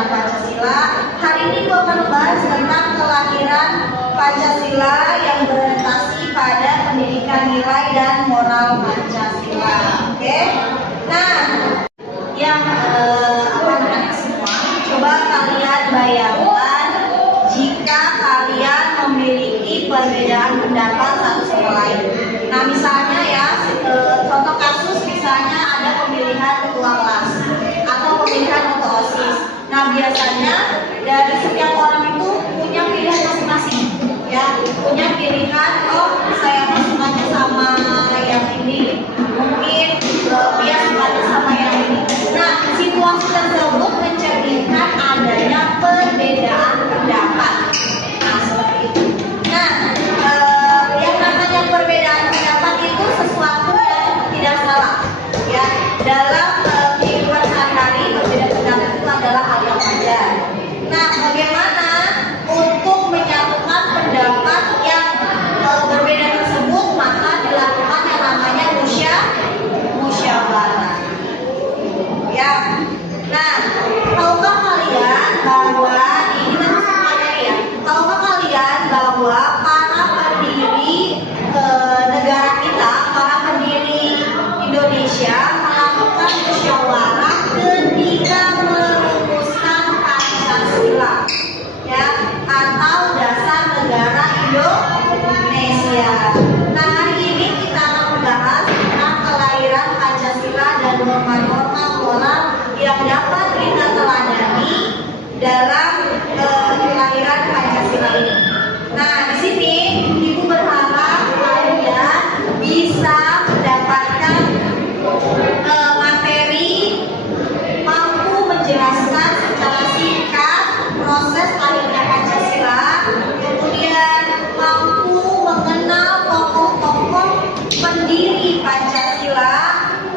Perencanaan Pancasila. Hari ini gue akan membahas tentang kelahiran Pancasila yang berorientasi pada pendidikan nilai dan moral Pancasila. Oke? Nah, yang anak-anak semua, coba kalian bayangkan jika kalian memiliki perbedaan pendapat satu sama lain. Nah, misalnya ya, contoh kasus misalnya ada pemilihan ketua kelas atau pemilihan ketua OSIS. Nah, biasanya dari setiap orang itu punya pilihan masing-masing, ya, punya pilihan. Oh, saya sukanya sama yang ini, mungkin dia sukanya sama yang ini. Nah, situasi tersebut mencerminkan adanya perbedaan pendapat. Nah, seperti itu. Nah, yang namanya perbedaan pendapat itu sesuatu yang tidak salah, ya. Dalam kehidupan sehari-hari, perbedaan pendapat itu adalah hal yang wajar. Nah, bagaimana untuk menyatukan pendapat yang berbeda tersebut? Maka dilakukan yang namanya musyawarah. Ya. Nah, tahukah kalian bahwa ini kan semuanya ya? Tahukah kalian bahwa para pendiri negara kita, para pendiri Indonesia melakukan musyawarah ketika merumuskan Pancasila, ya, atau dasar negara Indonesia. Nah, hari ini kita akan membahas tentang kelahiran Pancasila dan norma-norma moral yang dapat kita teladani dalam kelahiran Pancasila ini. Nah, di sini Ibu berharap kalian bisa mendapatkan materi, mampu menjelaskan secara singkat proses lahirnya Pancasila, kemudian mampu mengenal tokoh-tokoh pendiri Pancasila,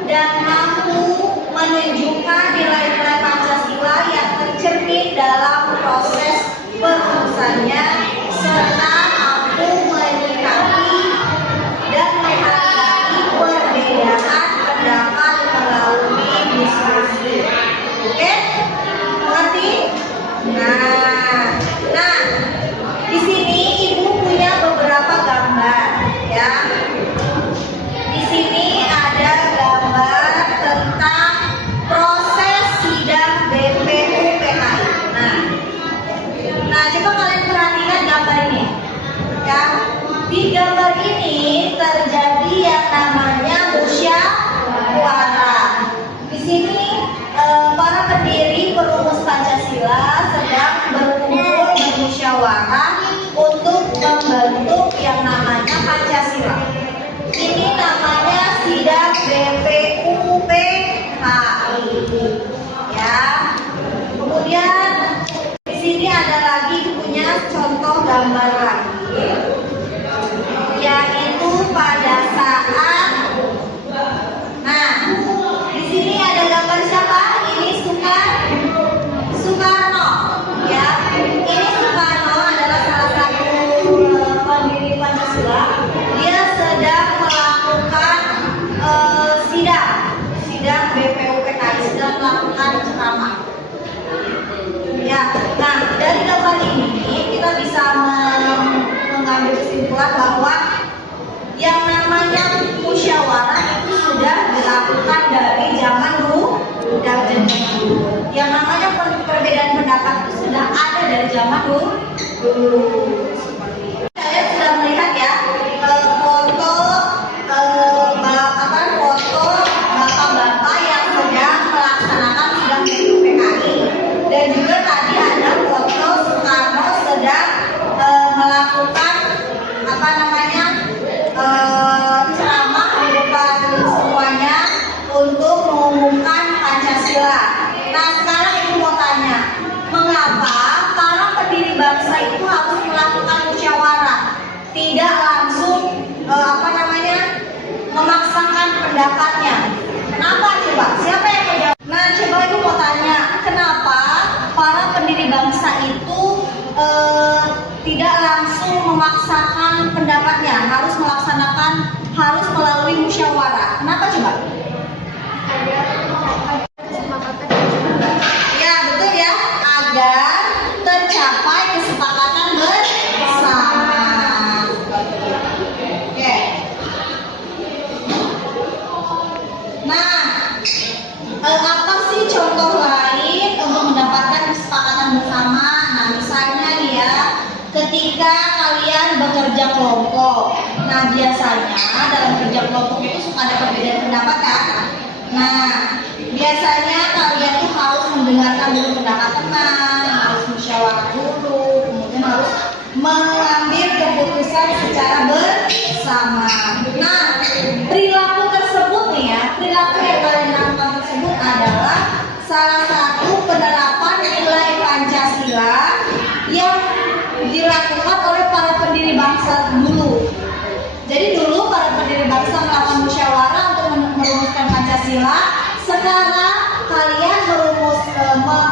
dan mampu menunjukkan nilai-nilai Pancasila yang tercermin dalam proses perumusannya, serta mampu menyikapi dan menghargai perbedaan pendapat melalui diskusi. Oke? Mengerti? Nah, di sini Ibu punya beberapa gambar, ya. Di sini ada gambar tentang proses sidang BPUPKI. Nah, coba kalian perhatikan gambar ini, ya. Di gambar ini terjadi yang namanya musyawarah. Di sini para pendiri perumus Pancasila sedang berkumpul bermusyawarah untuk membentuk yang namanya Pancasila. Ini namanya sidang BPUPKI, ya. Kemudian di sini ada lagi punya contoh gambar lagi, yaitu pada saat, nah, di sini ada gambar siapa? Ini Soekarno, ya. Ini Soekarno adalah salah satu pendiri Pancasila. Dia sedang melakukan sidang BPUPKI, sedang melakukan ceramah. Ya, nah, dari gambar ini kita bisa mengambil kesimpulan bahwa yang namanya musyawarah itu sudah dilakukan dari zaman dulu. Yang namanya perbedaan pendapat itu sudah ada dari zaman dulu. Kalian sudah melihat ya foto bapak-bapak yang sedang melaksanakan sidang BPUPKI, dan juga tadi ada foto Soekarno sedang melakukan ceramah di depan semuanya untuk mengumumkan Pancasila. Nah, sekarang Ibu mau tanya, mengapa para pendiri bangsa itu harus melakukan musyawarah, tidak langsung memaksakan pendapatnya? Kenapa coba? Siapa yang menjawab? Nah, coba Ibu mau tanya, kenapa para pendiri bangsa itu tidak langsung memaksakan pendapatnya, harus melalui musyawarah? Kenapa coba? Ya, betul ya. kerja kelompok. Nah, biasanya dalam kerja kelompok itu suka ada perbedaan pendapat kan? Nah, biasanya kalian tuh harus mendengarkan dulu pendapat teman, harus musyawarah dulu, kemudian harus mengambil keputusan secara bersama. Nah, perilaku tersebut nih ya, perilaku yang kalian lakukan tersebut adalah salah satu penerapan nilai Pancasila yang dilakukan oleh para pendiri bangsa dulu. Jadi dulu para pendiri bangsa melakukan musyawarah untuk merumuskan Pancasila. Sekarang kalian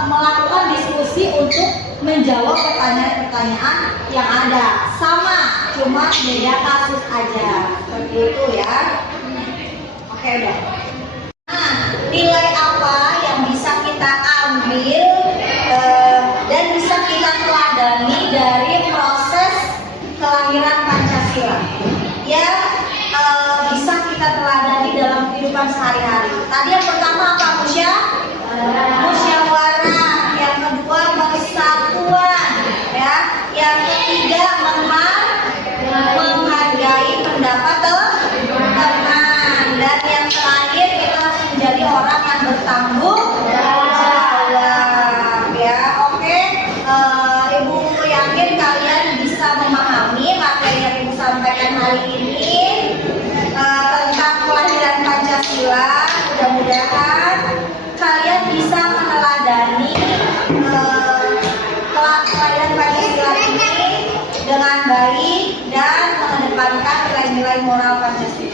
melakukan diskusi untuk menjawab pertanyaan-pertanyaan yang ada. Sama, cuma beda kasus aja. Seperti itu ya. Oke udah. Nah, nilai apa yang bisa kita ambil dan bisa kita teladani dari proses kelahiran Pancasila? Ya, bisa kita teladani dalam kehidupan sehari-hari. Tadi yang pertama apa, musyawarah. Yang kedua persatuan, ya. Yang ketiga menghargai pendapat teman. Dan yang terakhir kita harus menjadi orang yang bertanggung jawab, ya. Oke, Ibu yakin kalian bisa memahami materi yang Ibu sampaikan hari ini tentang kelahiran Pancasila. Mudah-mudahan kalian bisa meneladani kelahiran Pancasila ini dengan baik dan mengedepankan nilai-nilai moral Pancasila.